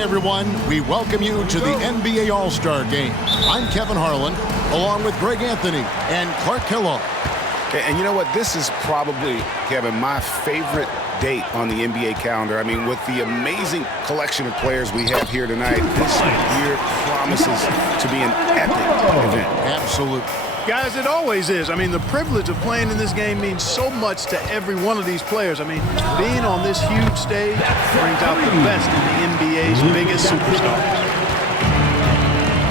Hi, everyone. We welcome you to the NBA All-Star Game. I'm Kevin Harlan, along with Greg Anthony and Clark Kellogg. And you know what? This is probably, Kevin, my favorite date on the NBA calendar. I mean, with the amazing collection of players we have here tonight, this year promises to be an epic event. Absolutely. Guys, it always is. I mean, the privilege of playing in this game means so much to every one of these players. I mean, being on this huge stage brings out the best in the NBA's biggest superstars.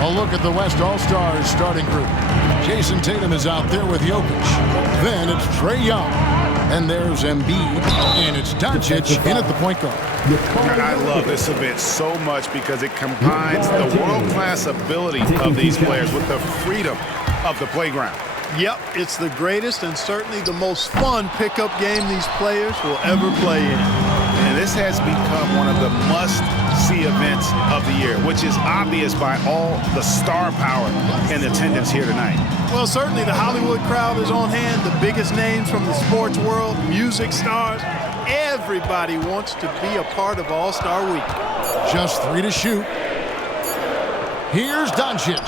A look at the West All-Stars starting group. Jason Tatum is out there with Jokic. Then it's Trae Young. And there's Embiid. And it's Doncic in at the point guard. I love this event so much because it combines the world-class ability of these players with the freedom of the playground. Yep, it's the greatest and certainly the most fun pickup game these players will ever play in. And this has become one of the must-see events of the year, which is obvious by all the star power in attendance here tonight. Well, certainly the Hollywood crowd is on hand, the biggest names from the sports world, music stars. Everybody wants to be a part of All-Star Week. Just 3 to shoot. Here's Doncic.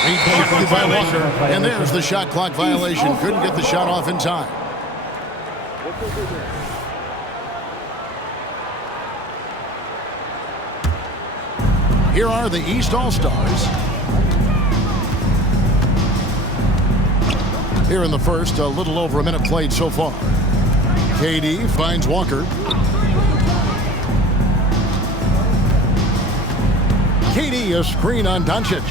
Deflected by Walker. And there's the shot clock violation. Couldn't get the shot off in time. Here are the East All-Stars. Here in the first, a little over a minute played so far. KD finds Walker. KD a screen on Doncic.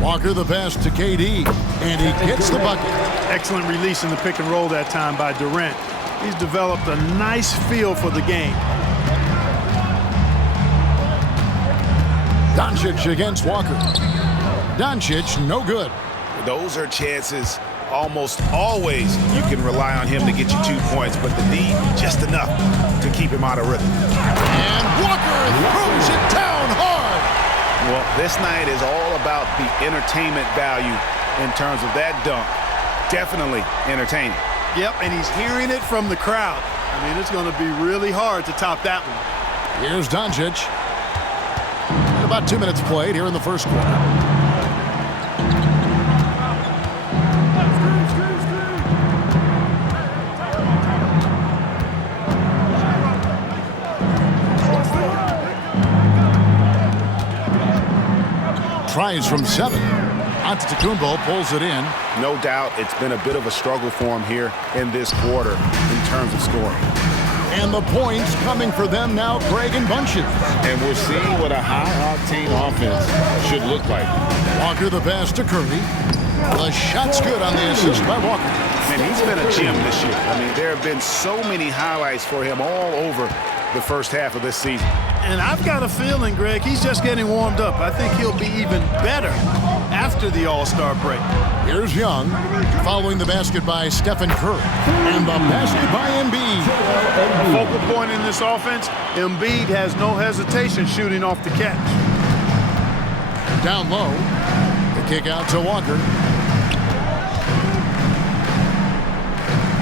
Walker the pass to KD, and he gets the bucket. Excellent release in the pick and roll that time by Durant. He's developed a nice feel for the game. Doncic against Walker. Doncic no good. Those are chances. Almost always you can rely on him to get you 2 points, but the D just enough to keep him out of rhythm. And Walker throws it down hard. Well, this night is all about the entertainment value in terms of that dunk. Definitely entertaining. Yep, and he's hearing it from the crowd. I mean, it's going to be really hard to top that one. Here's Doncic. About 2 minutes played here in the first quarter. Tries from 7. Antetokounmpo pulls it in. No doubt it's been a bit of a struggle for him here in this quarter in terms of scoring. And the points coming for them now, Greg, in bunches. And we're seeing what a high-octane offense should look like. Walker the pass to Curry. The shot's good on the assist by Walker. And he's been a gem this year. I mean, there have been so many highlights for him all over the first half of this season. And I've got a feeling, Greg, he's just getting warmed up. I think he'll be even better after the All-Star break. Here's Young, following the basket by Stephen Curry. And the basket by Embiid. Focal point in this offense, Embiid has no hesitation shooting off the catch. Down low, the kick out to Walker.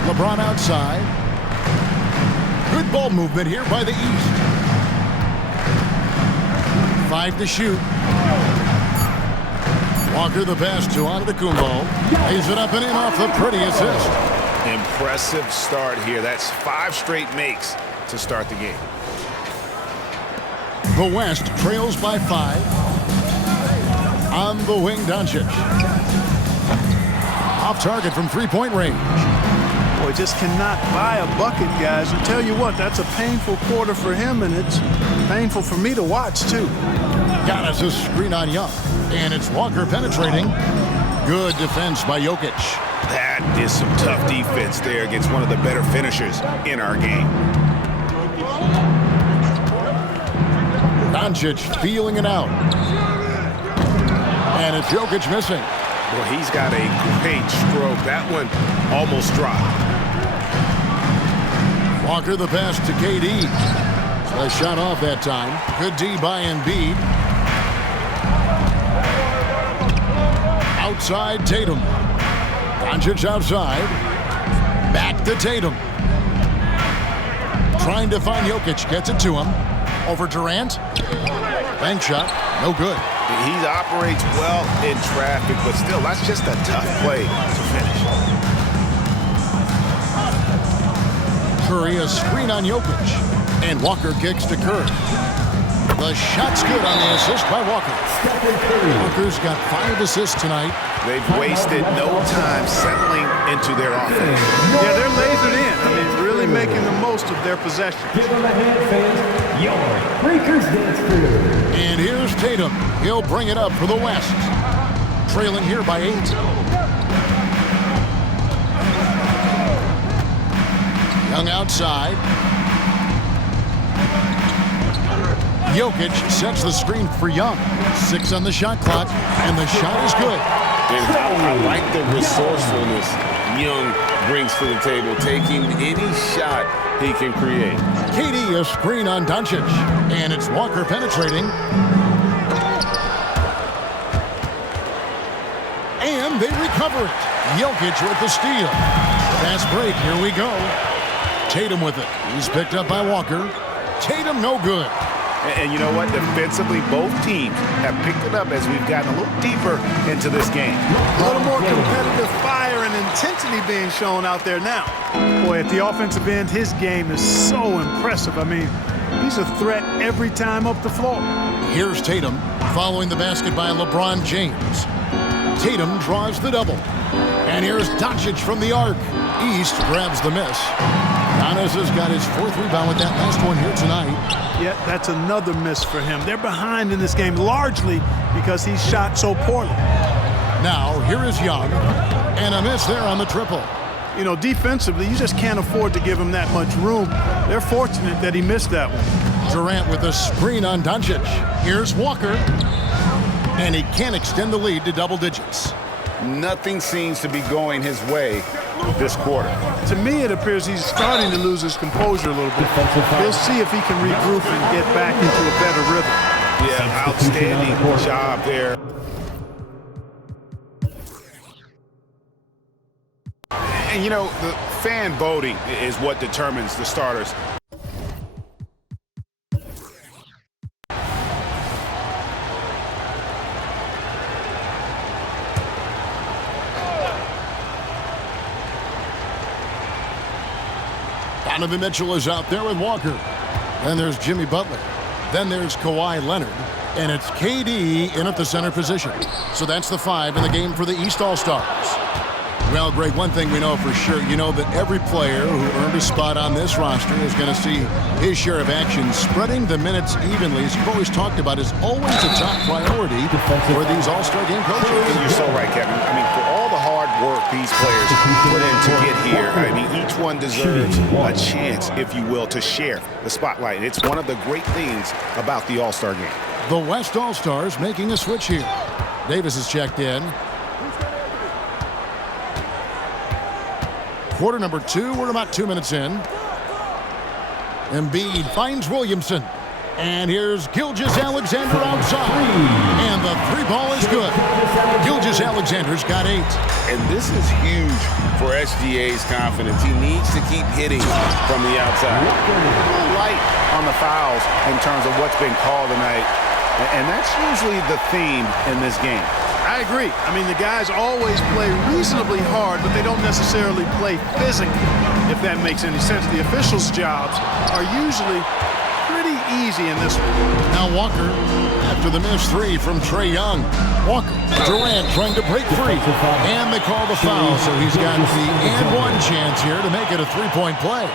LeBron outside. Good ball movement here by the East. 5 to shoot. Walker the pass to Antetokounmpo. Lays it up and in off the pretty assist. Impressive start here. That's 5 straight makes to start the game. The West trails by 5. On the wing, Doncic. Off target from three-point range. Boy, just cannot buy a bucket, guys. And tell you what, that's a painful quarter for him, and it's painful for me to watch, too. Got us a screen on Young. And it's Walker penetrating. Good defense by Jokic. That is some tough defense there against one of the better finishers in our game. Doncic feeling it out. And it's Jokic missing. Well, he's got a great stroke. That one almost dropped. Walker the pass to KD. A shot off that time. Good D by Embiid. Outside Tatum. Doncic outside. Back to Tatum. Trying to find Jokic. Gets it to him. Over Durant. Bank shot, no good. He operates well in traffic, but still, that's just a tough play to finish. Curry, a screen on Jokic. And Walker kicks to Curry. The shot's good on the assist by Walker. Walker's got 5 assists tonight. They've wasted no time settling into their offense. Yeah, they're lasered in. I mean, really making the most of their possession. Give them a hand, fans. Your Breakers Dance Crew. And here's Tatum. He'll bring it up for the West. Trailing here by 8. Young outside. Jokic sets the screen for Young. 6 on the shot clock, and the shot is good. And I like the resourcefulness Young brings to the table, taking any shot he can create. KD, a screen on Doncic, and it's Walker penetrating. And they recover it. Jokic with the steal. Fast break, here we go. Tatum with it. He's picked up by Walker. Tatum no good. And you know what? Defensively, both teams have picked it up as we've gotten a little deeper into this game. A little more competitive fire and intensity being shown out there now. Boy, at the offensive end, his game is so impressive. I mean, he's a threat every time up the floor. Here's Tatum following the basket by LeBron James. Tatum draws the double. And here's Doncic from the arc. East grabs the miss. Giannis has got his 4th rebound with that last one here tonight. Yeah, that's another miss for him. They're behind in this game largely because he shot so poorly. Now, here is Young. And a miss there on the triple. You know, defensively, you just can't afford to give him that much room. They're fortunate that he missed that one. Durant with a screen on Doncic. Here's Walker. And he can't extend the lead to double digits. Nothing seems to be going his way this quarter. To me, it appears he's starting to lose his composure a little bit. He'll see if he can regroup and get back into a better rhythm. Yeah, outstanding job there. And, you know, the fan voting is what determines the starters. Donovan Mitchell is out there with Walker. Then there's Jimmy Butler. Then there's Kawhi Leonard. And it's KD in at the center position. So that's the 5 in the game for the East All-Stars. Well, Greg, one thing we know for sure, you know that every player who earned a spot on this roster is going to see his share of action. Spreading the minutes evenly, as you've always talked about, is always a top priority for these All-Star game coaches. You're so right, Kevin. I mean, for all the hard work these players put in to get here, I mean, each one deserves a chance, if you will, to share the spotlight. It's one of the great things about the All-Star game. The West All-Stars making a switch here. Davis is checked in. Quarter number 2, we're about 2 minutes in. Embiid finds Williamson. And here's Gilgeous-Alexander outside. And the 3 ball is good. Gilgeous-Alexander's got 8. And this is huge for SGA's confidence. He needs to keep hitting from the outside. Light on the fouls in terms of what's been called tonight. And that's usually the theme in this game. I agree. I mean, the guys always play reasonably hard, but they don't necessarily play physically, if that makes any sense. The officials' jobs are usually pretty easy in this one. Now Walker, after the missed 3 from Trae Young. Walker, Durant trying to break free. And they call the foul, so he's got the and-one chance here to make it a 3-point play.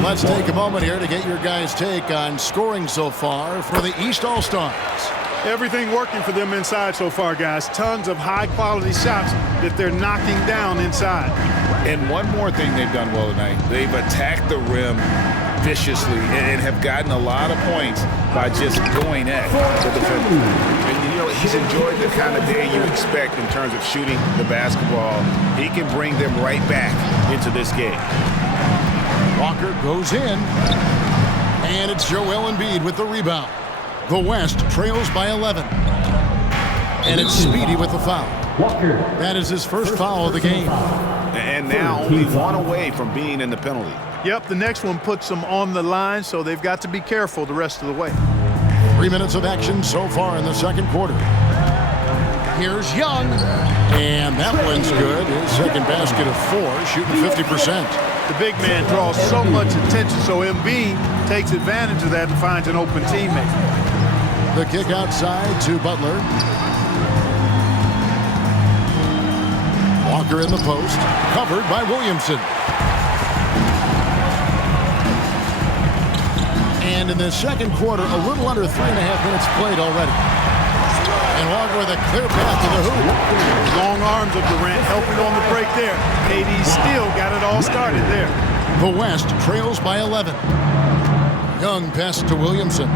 Let's take a moment here to get your guys' take on scoring so far for the East All-Stars. Everything working for them inside so far, guys. Tons of high-quality shots that they're knocking down inside. And one more thing they've done well tonight. They've attacked the rim viciously and have gotten a lot of points by just going at the defender. And, you know, he's enjoyed the kind of day you expect in terms of shooting the basketball. He can bring them right back into this game. Walker goes in. And it's Joel Embiid with the rebound. The West trails by 11. And it's Speedy with the foul. That is his first foul of the game. And now only 1 away from being in the penalty. Yep, the next one puts them on the line, so they've got to be careful the rest of the way. 3 minutes of action so far in the second quarter. Here's Young, and that one's good. His second basket of 4, shooting 50%. The big man draws so much attention, so Embiid takes advantage of that and finds an open teammate. The kick outside to Butler. Walker in the post, covered by Williamson. And in the second quarter, a little under 3.5 minutes played already. And Walker with a clear path to the hoop. Long arms of Durant helping on the break there. KD still got it all started there. The West trails by 11. Young pass to Williamson.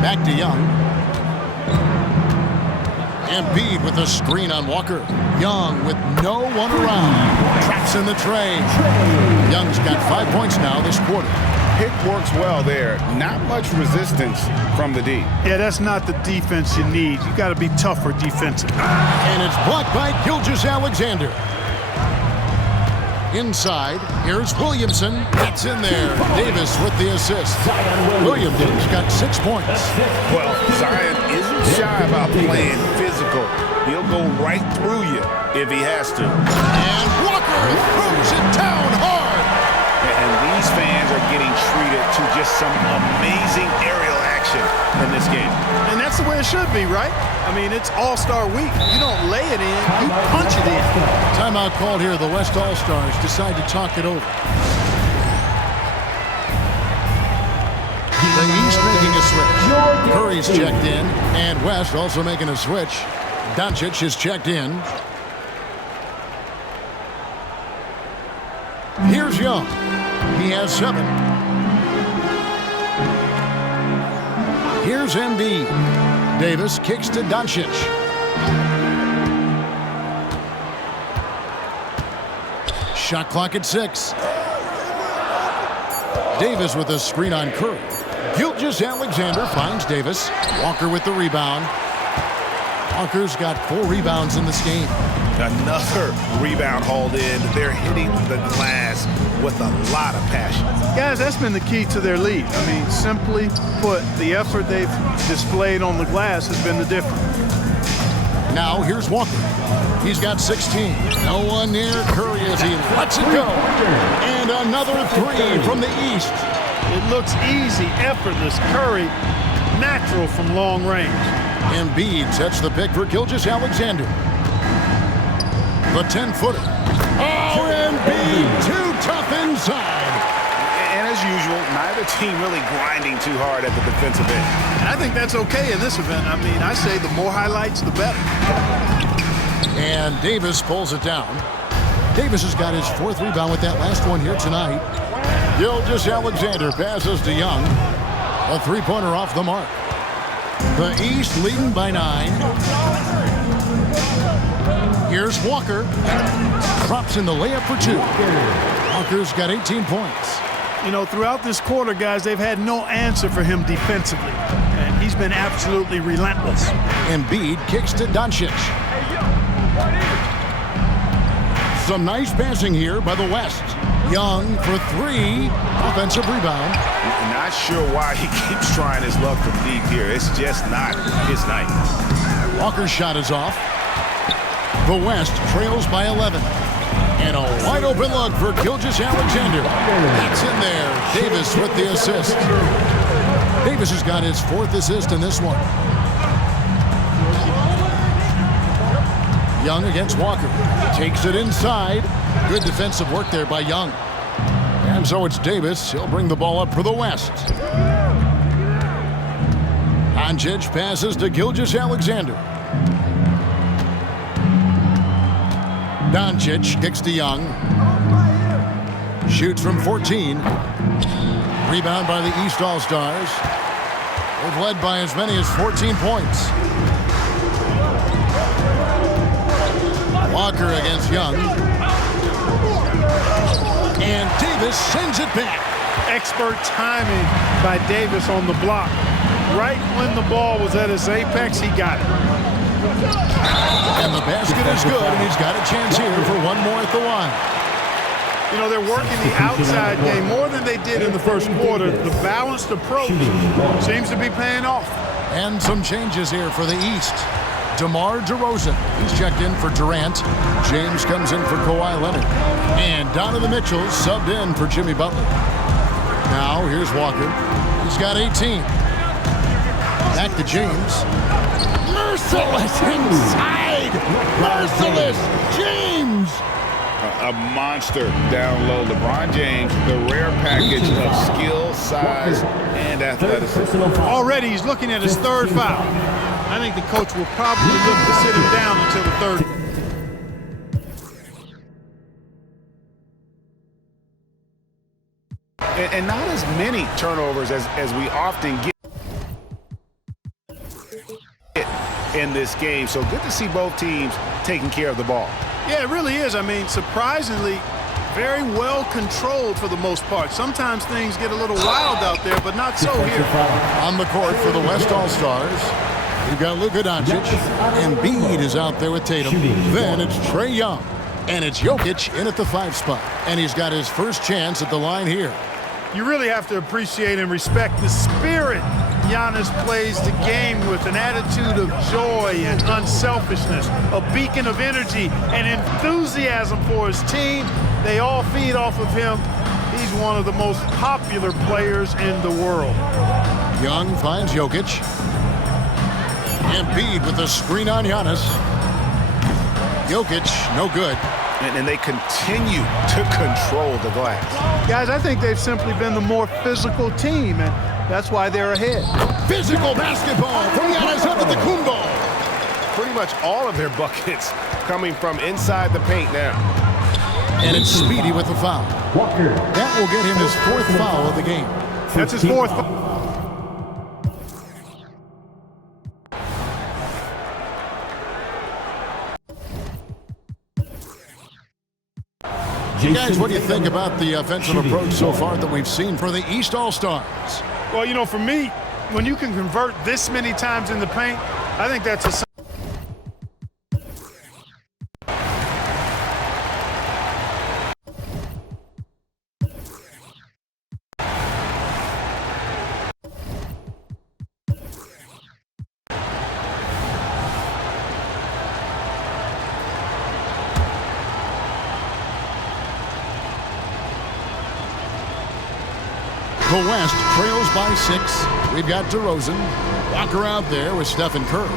Back to Young. Embiid with a screen on Walker. Young with no one around. Traps in the tray. Young's got 5 points now this quarter. Pick works well there. Not much resistance from the D. Yeah, that's not the defense you need. You got to be tougher defensively. And it's blocked by Gilgeous-Alexander. Inside, here's Williamson. It's in there. Davis with the assist. Williamson's got 6 points. Well, Zion isn't shy about playing physical. He'll go right through you if he has to. And Walker throws it down hard. And these fans are getting treated to just some amazing aerial action in this game. And that's the way it should be, right? I mean, it's All-Star Week. You don't lay it in, you punch it in. Timeout called here. The West All-Stars decide to talk it over. The East making a switch. Curry's checked in, and West also making a switch. Doncic is checked in. Here's Young. He has 7. Here's Embiid. Davis kicks to Doncic. Shot clock at 6. Davis with a screen on Curry. Gilgeous-Alexander finds Davis. Walker with the rebound. Walker's got 4 rebounds in this game. Another rebound hauled in. They're hitting the glass with a lot of passion. Guys, that's been the key to their lead. I mean, simply put, the effort they've displayed on the glass has been the difference. Now here's Walker. He's got 16. No one near Curry as he lets it go. And another 3 from the East. It looks easy, effortless. Curry, natural from long range. Embiid sets the pick for Gilgeous-Alexander. The 10-footer. Oh, Embiid, too tough inside. And as usual, neither team really grinding too hard at the defensive end. And I think that's okay in this event. I mean, I say the more highlights, the better. And Davis pulls it down. Davis has got his 4th rebound with that last one here tonight. Gilgeous-Alexander passes to Young. A 3-pointer off the mark. The East leading by 9. Here's Walker. Drops in the layup for 2. Walker's got 18 points. You know, throughout this quarter, guys, they've had no answer for him defensively. And he's been absolutely relentless. Embiid kicks to Doncic. Some nice passing here by the West. Young for 3. Offensive rebound. Not sure why he keeps trying his luck from deep here. It's just not his night. Walker's shot is off. The West trails by 11. And a wide open look for Gilgeous-Alexander. That's in there. Davis with the assist. Davis has got his 4th assist in this one. Young against Walker. Takes it inside. Good defensive work there by Young. And so it's Davis. He'll bring the ball up for the West. Doncic passes to Gilgeous-Alexander. Doncic kicks to Young. Shoots from 14. Rebound by the East All-Stars. They've led by as many as 14 points. Walker against Young. And Davis sends it back. Expert timing by Davis on the block. Right when the ball was at its apex, he got it. And the basket is good, and he's got a chance here for one more at the line. You know, they're working the outside game more than they did in the first quarter. The balanced approach seems to be paying off. And some changes here for the East. DeMar DeRozan, he's checked in for Durant. James comes in for Kawhi Leonard. And Donovan Mitchell subbed in for Jimmy Butler. Now, here's Walker. He's got 18. Back to James. Merciless inside! Merciless James! A monster down low. LeBron James, the rare package of skill, size, and athleticism. Already he's looking at his third foul. I think the coach will probably look to sit him down until the third. And not as many turnovers as we often get in this game. So good to see both teams taking care of the ball. Yeah, it really is. I mean, surprisingly, very well controlled for the most part. Sometimes things get a little wild out there, but not so here. On the court for the West All-Stars, we've got Luka Doncic. Embiid is out there with Tatum. Then it's Trae Young. And it's Jokic in at the 5 spot. And he's got his first chance at the line here. You really have to appreciate and respect the spirit Giannis plays the game with, an attitude of joy and unselfishness, a beacon of energy and enthusiasm for his team. They all feed off of him. He's one of the most popular players in the world. Young finds Jokic. Embiid with the screen on Giannis. Jokic, no good. And they continue to control the glass. Guys, I think they've simply been the more physical team, and that's why they're ahead. Physical basketball from Giannis Antetokounmpo. Pretty much all of their buckets coming from inside the paint now. And it's Speedy with the foul. Walker. That will get him his 4th foul of the game. That's his 4th. Guys, what do you think about the offensive approach so far that we've seen for the East All-Stars? Well, you know, for me, when you can convert this many times in the paint, I think that's a The West trails by 6. We've got DeRozan. Walker out there with Stephen Curry.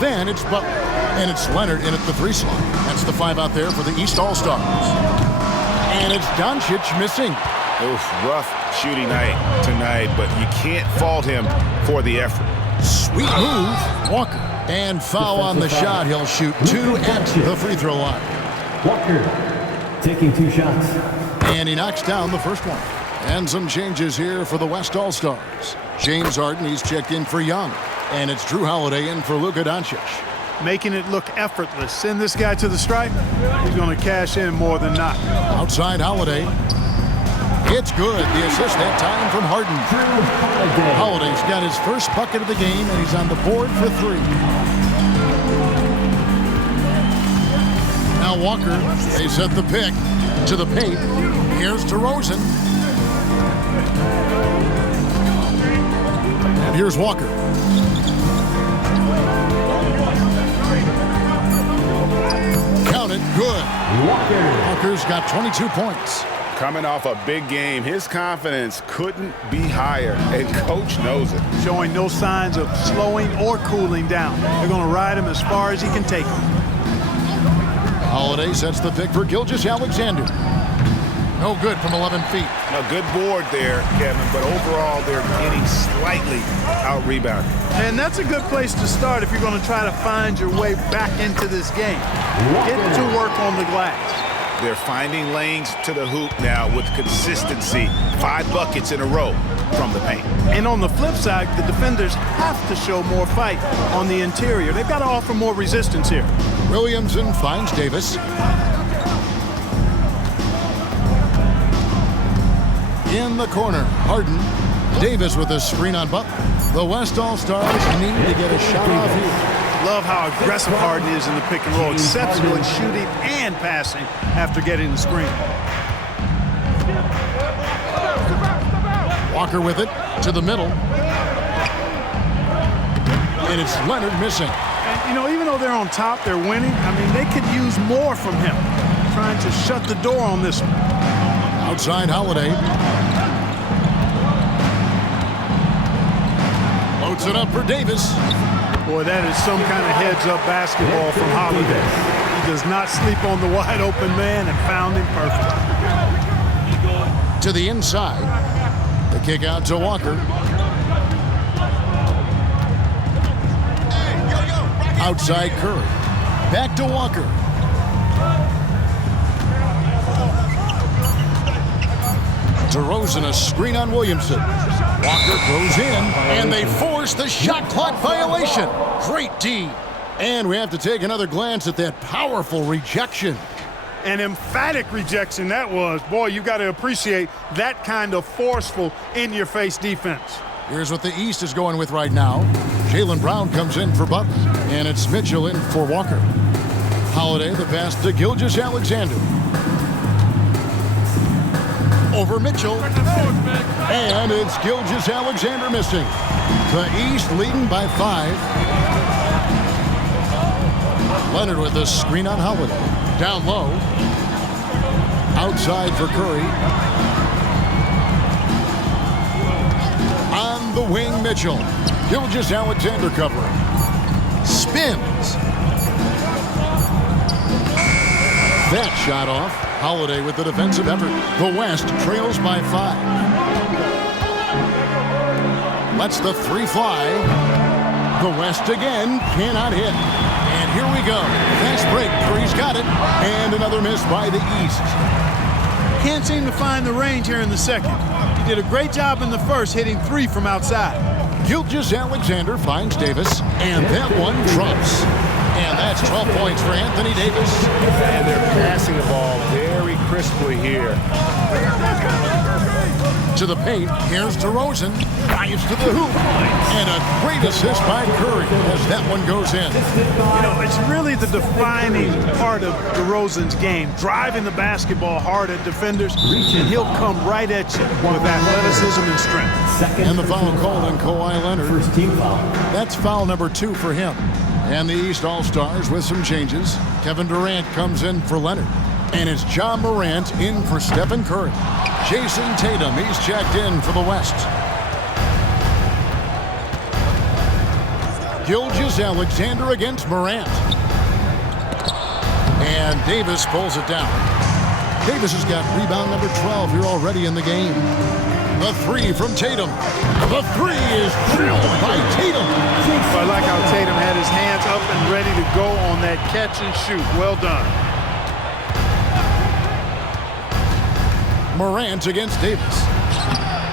Then it's Butler. And it's Leonard in at the 3 slot. That's the 5 out there for the East All-Stars. And it's Doncic missing. Oof, rough shooting night tonight, but you can't fault him for the effort. Sweet move, Walker. And foul on the shot. He'll shoot 2 at the free throw line. Walker taking 2 shots. And he knocks down the first one. And some changes here for the West All-Stars. James Harden, he's checked in for Young. And it's Drew Holiday in for Luka Doncic. making it look effortless. Send this guy to the stripe, he's going to cash in more than not. Outside Holiday. It's good. The assist that time from Harden. Holiday's got his first bucket of the game, and he's on the board for 3. Now Walker, they set the pick to the paint. Here's DeRozan. And here's Walker. Count it, good. Walker's got 22 points. Coming off a big game, his confidence couldn't be higher, and Coach knows it. Showing no signs of slowing or cooling down. They're going to ride him as far as he can take him. Holiday sets the pick for Gilgeous-Alexander. No good from 11 feet. A good board there, Kevin, but overall they're getting slightly out-rebounded. And that's a good place to start if you're going to try to find your way back into this game. Get to work on the glass. They're finding lanes to the hoop now with consistency. 5 buckets in a row from the paint. And on the flip side, the defenders have to show more fight on the interior. They've got to offer more resistance here. Williamson finds Davis. In the corner, Harden. Davis with a screen on Butler. The West All-Stars need to get a shot off here. Love how aggressive Harden is in the pick and roll. Exceptional at shooting and passing after getting the screen. Walker with it to the middle. And it's Leonard missing. And, you know, even though they're on top, they're winning. I mean, they could use more from him. Trying to shut the door on this one. Outside Holiday. Loads it up for Davis. Boy, that is some kind of heads-up basketball from Holiday. He does not sleep on the wide-open man and found him perfect. To the inside. The kick out to Walker. Outside Curry. Back to Walker. DeRozan, a screen on Williamson. Walker throws in, and they force the shot clock violation. Great D. And we have to take another glance at that powerful rejection. An emphatic rejection that was. Boy, you got to appreciate that kind of forceful, in-your-face defense. Here's what the East is going with right now. Jaylen Brown comes in for Butler, and it's Mitchell in for Walker. Holiday, the pass to Gilgeous-Alexander. Over Mitchell. And it's Gilgeous-Alexander missing. The East leading by 5. Leonard with the screen on Holiday. Down low. Outside for Curry. On the wing, Mitchell. Gilgeous-Alexander covering. Spins. That shot off. Holiday with the defensive effort. The West trails by 5. Lets the 3 fly. The West again cannot hit. And here we go. Fast break. Curry's got it. And another miss by the East. Can't seem to find the range here in the second. He did a great job in the first, hitting 3 from outside. Gilgeous-Alexander finds Davis. And that one drops. And that's 12 points for Anthony Davis. And they're passing the ball very crisply here. To the paint, here's DeRozan. Dives to the hoop. And a great assist by Curry as that one goes in. You know, it's really the defining part of DeRozan's game, driving the basketball hard at defenders, and he'll come right at you with athleticism and strength. And the foul called on Kawhi Leonard. First team foul. That's foul number 2 for him. And the East All-Stars with some changes. Kevin Durant comes in for Leonard. And it's John Morant in for Stephen Curry. Jason Tatum, he's checked in for the West. Gilgeous-Alexander against Morant. And Davis pulls it down. Davis has got rebound number 12 here already in the game. The 3 from Tatum. The 3 is drilled by Tatum. I like how Tatum had his hands up and ready to go on that catch and shoot. Well done. Morant against Davis.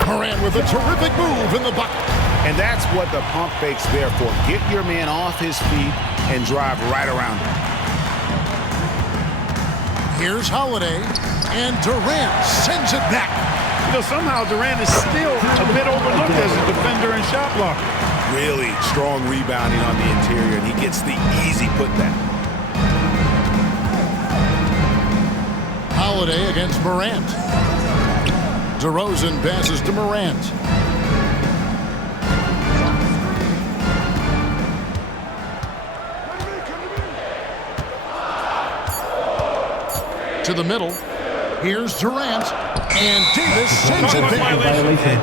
Morant with a terrific move in the bucket. And that's what the pump fake's there for. Get your man off his feet and drive right around him. Here's Holiday, and Durant sends it back. You know, somehow Durant is still a bit overlooked as a defender and shot blocker. Really strong rebounding on the interior, and he gets the easy putback. Holiday against Morant. DeRozan passes to Morant. To the middle. Here's Durant. And Davis sends it back.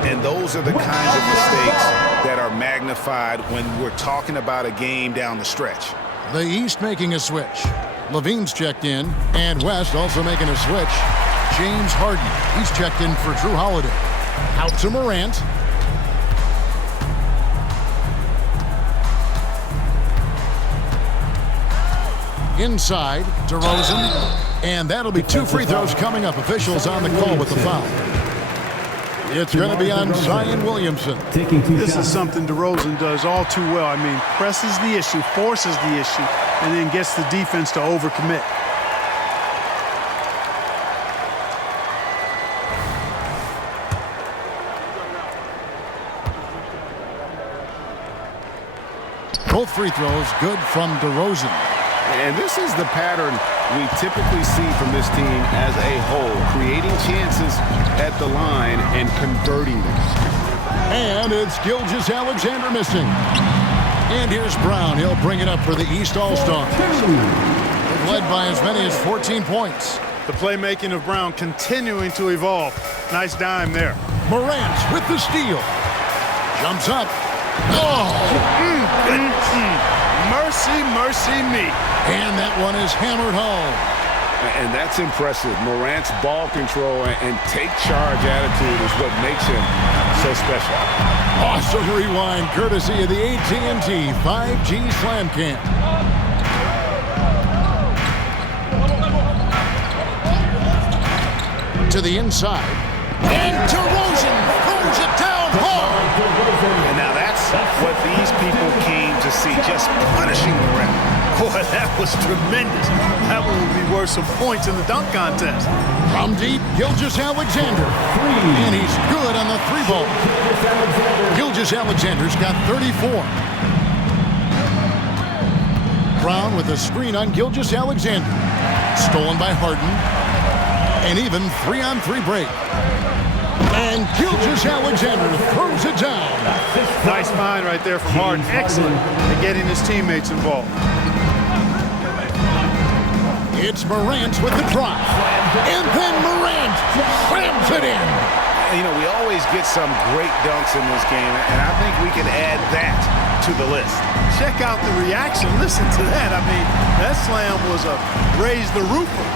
And those are the kinds of mistakes that are magnified when we're talking about a game down the stretch. The East making a switch. Levine's checked in, and West also making a switch. James Harden, he's checked in for Drew Holiday. Out to Morant. Inside, DeRozan. And that'll be 2 free throws coming up. Officials on the call with the foul. It's going to be on Zion Williamson. This is something DeRozan does all too well. I mean, presses the issue, forces the issue, and then gets the defense to overcommit. Both free throws good from DeRozan. And this is the pattern we typically see from this team as a whole, creating chances at the line and converting them. And it's Gilgeous-Alexander missing. And here's Brown. He'll bring it up for the East All-Stars. They've led by as many as 14 points. The playmaking of Brown continuing to evolve. Nice dime there. Morant with the steal. Jumps up. Oh! Mercy, mercy me. And that one is hammered home. And that's impressive. Morant's ball control and take charge attitude is what makes him so special. Awesome rewind courtesy of the AT&T 5G Slam Cam. To the inside. And DeRozan throws it down hard. And now that's what these people came to see, just punishing the rim. Boy, that was tremendous. That one would be worth some points in the dunk contest. From deep, Gilgeous-Alexander. And he's good on the three ball. Gilgeous-Alexander's got 34. Brown with a screen on Gilgeous-Alexander. Stolen by Harden. And even 3-on-3 break. And Gilgeous-Alexander throws it down. Nice find right there from Harden. Excellent at getting his teammates involved. It's Morant with the drive. And then Morant slams it in. You know, we always get some great dunks in this game, and I think we can add that to the list. Check out the reaction. Listen to that. I mean, that slam was a raise the roofer.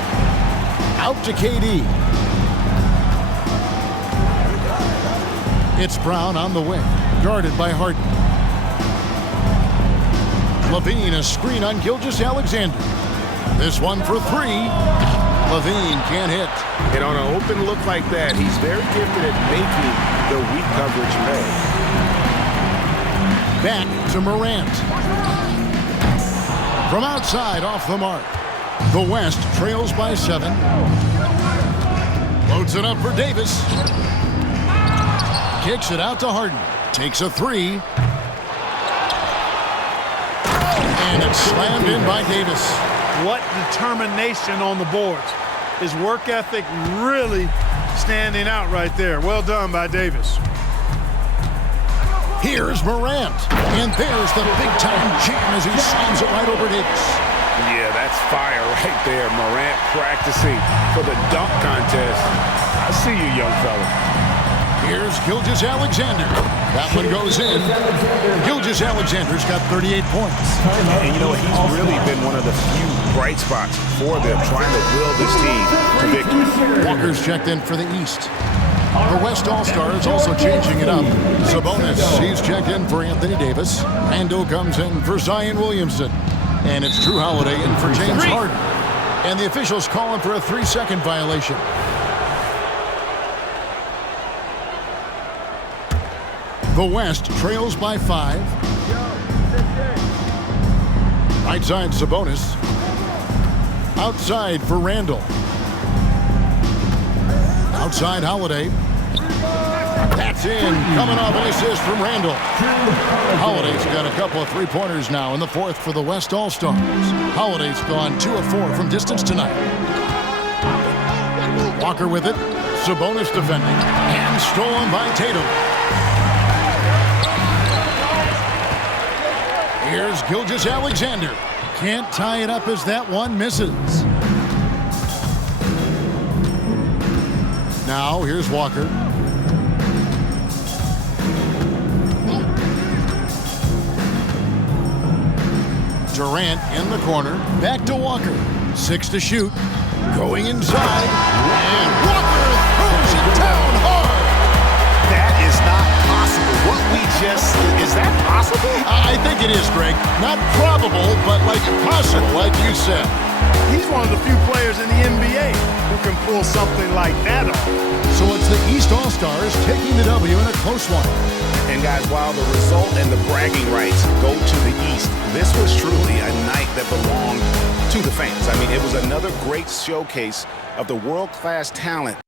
Out to KD. It's Brown on the wing, guarded by Harden. Levine, a screen on Gilgeous-Alexander. This one for three. Levine can't hit. And on an open look like that, he's very gifted at making the weak coverage pay. Back to Morant. From outside, off the mark. The West trails by 7. Loads it up for Davis. Kicks it out to Harden. Takes a three. And it's slammed in by Davis. What determination on the boards. His work ethic really standing out right there. Well done by Davis. Here's Morant. And there's the big-time jam as he slams it right over Davis. Yeah, that's fire right there. Morant practicing for the dunk contest. I see you, young fella. Here's Gilgeous-Alexander. That one goes in. Gilgeous-Alexander's got 38 points. And you know, he's really been one of the few bright spots for them, trying to will this team to victory. Walker's checked in for the East. The West All-Stars also changing it up. Sabonis, he's checked in for Anthony Davis. Randall comes in for Zion Williamson. And it's Drew Holiday in for James Harden. And the officials calling for a 3-second violation. The West trails by 5. Right side Sabonis. Outside for Randall. Outside Holiday. That's in. Coming off an assist from Randall. Holiday's got a couple of three-pointers now in the fourth for the West All-Stars. Holiday's gone 2 of 4 from distance tonight. Walker with it. Sabonis defending. And stolen by Tatum. Here's Gilgeous-Alexander. Can't tie it up as that one misses. Now here's Walker. Durant in the corner. Back to Walker. 6 to shoot. Going inside. And Walker throws it down hard. That is not possible. What we just... Is that possible? I think it is, Greg. Not probable, but like possible, like you said. He's one of the few players in the NBA who can pull something like that off. So it's the East All-Stars taking the W in a close one. And guys, while the result and the bragging rights go to the East, this was truly a night that belonged to the fans. I mean, it was another great showcase of the world-class talent